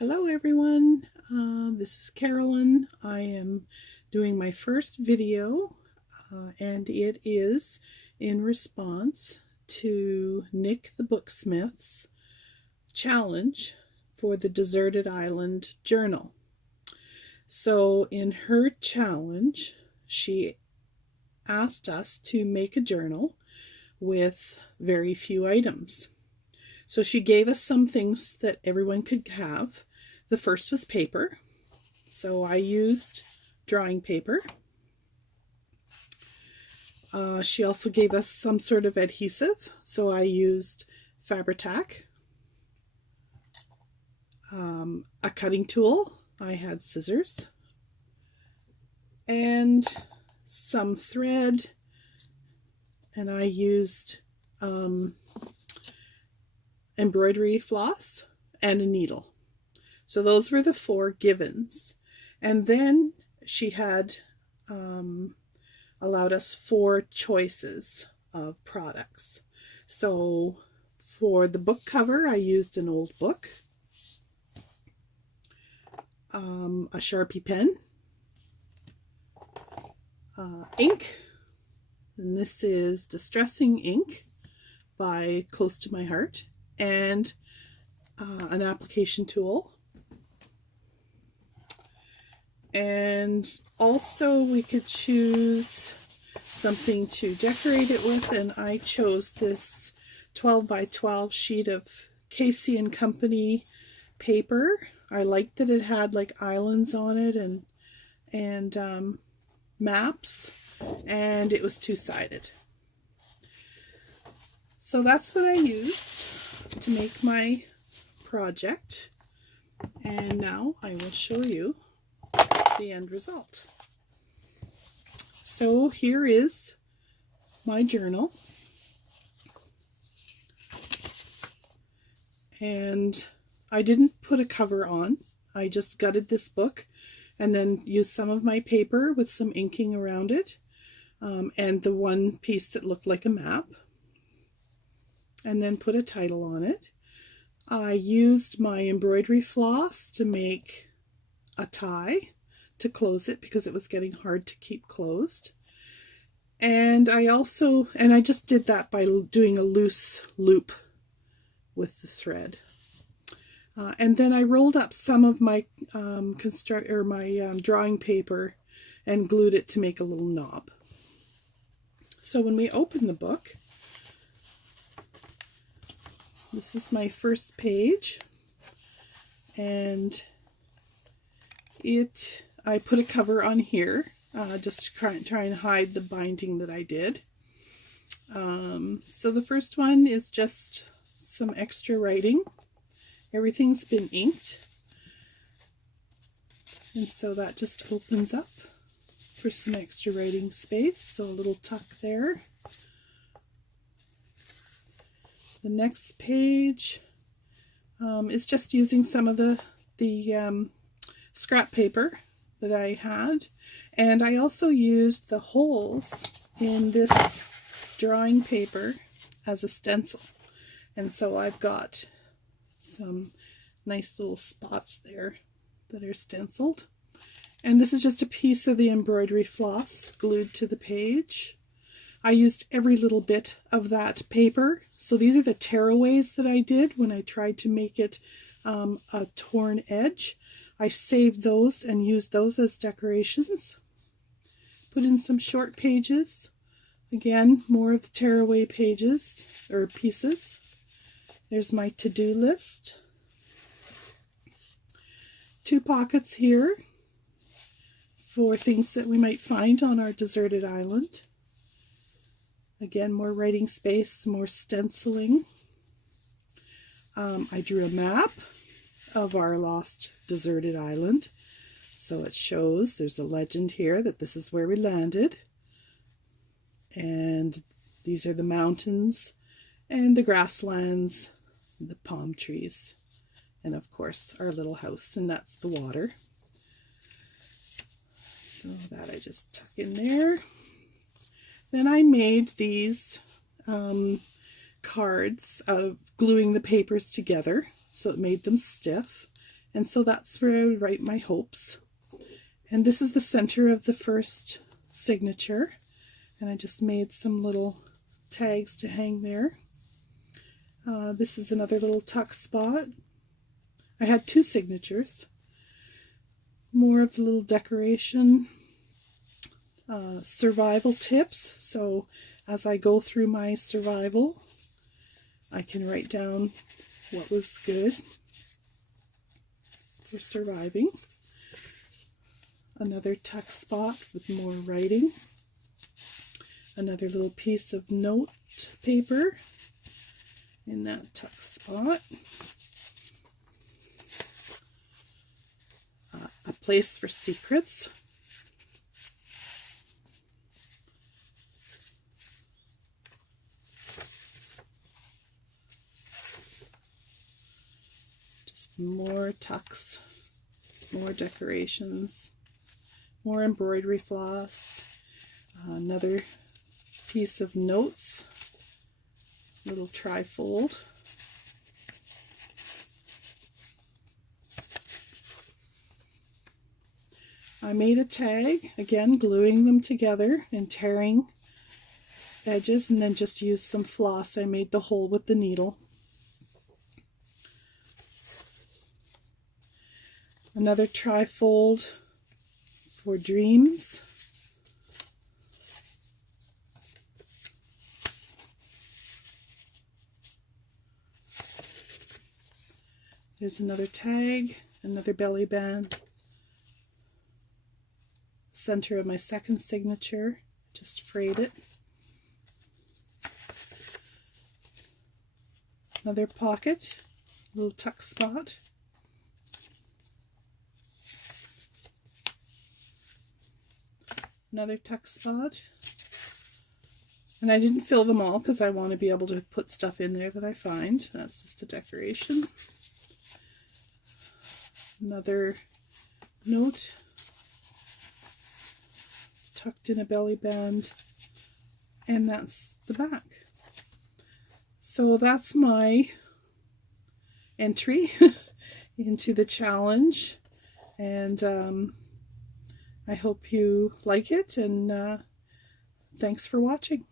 Hello everyone, this is Carolyn. I am doing my first video and it is in response to Nik the Booksmith's challenge for the Deserted Island journal. So in her challenge, she asked us to make a journal with very few items. So she gave us some things that everyone could have. The first was paper. So I used drawing paper. She also gave us some sort of adhesive. So I used Fabri-Tac. A cutting tool. I had scissors. And some thread. And I used embroidery floss and a needle. So those were the four givens. And then she had allowed us 4 choices of products. So for the book cover, I used an old book, a Sharpie pen, ink, and this is Distressing Ink by Close to My Heart, and an application tool. And also we could choose something to decorate it with, and I chose this 12 by 12 sheet of Casey & Company paper. I liked that it had like islands on it and maps, and it was two-sided. So that's what I used to make my project, and now I will show you the end result. So here is my journal, and I didn't put a cover on. I just gutted this book and then used some of my paper with some inking around it, and the one piece that looked like a map, and then put a title on it. I used my embroidery floss to make a tie to close it because it was getting hard to keep closed. And I just did that by doing a loose loop with the thread. And then I rolled up some of my drawing paper and glued it to make a little knob. So when we open the book, this is my first page, and I put a cover on here just to try and hide the binding that I did. So the first one is just some extra writing. Everything's been inked, and so that just opens up for some extra writing space, so a little tuck there. The next page is just using some of the scrap paper that I had, and I also used the holes in this drawing paper as a stencil, and so I've got some nice little spots there that are stenciled. And this is just a piece of the embroidery floss glued to the page. I used every little bit of that paper. So these are the tearaways that I did when I tried to make it a torn edge. I saved those and used those as decorations. Put in some short pages. Again, more of the tearaway pages or pieces. There's my to-do list. 2 pockets here for things that we might find on our deserted island. Again, more writing space, more stenciling. I drew a map of our lost deserted island. So it shows, there's a legend here that this is where we landed. And these are the mountains and the grasslands, the palm trees, and of course our little house, and that's the water. So that I just tuck in there. Then I made these cards out of gluing the papers together, so it made them stiff. And so that's where I would write my hopes. And this is the center of the first signature. And I just made some little tags to hang there. This is another little tuck spot. I had 2 signatures. More of the little decoration. Survival tips. So as I go through my survival, I can write down what was good for surviving. Another tuck spot with more writing. Another little piece of note paper in that tuck spot. A place for secrets. Just more tucks, more decorations, more embroidery floss, another piece of notes, little trifold. I made a tag, again gluing them together and tearing edges, and then just used some floss. I made the hole with the needle. Another trifold for dreams. There's another tag, another belly band. Center of my second signature, just frayed it. Another pocket, little tuck spot. Another tuck spot. And I didn't fill them all because I want to be able to put stuff in there that I find. That's just a decoration. Another note tucked in a belly band, and that's the back. So that's my entry into the challenge, and I hope you like it, and thanks for watching.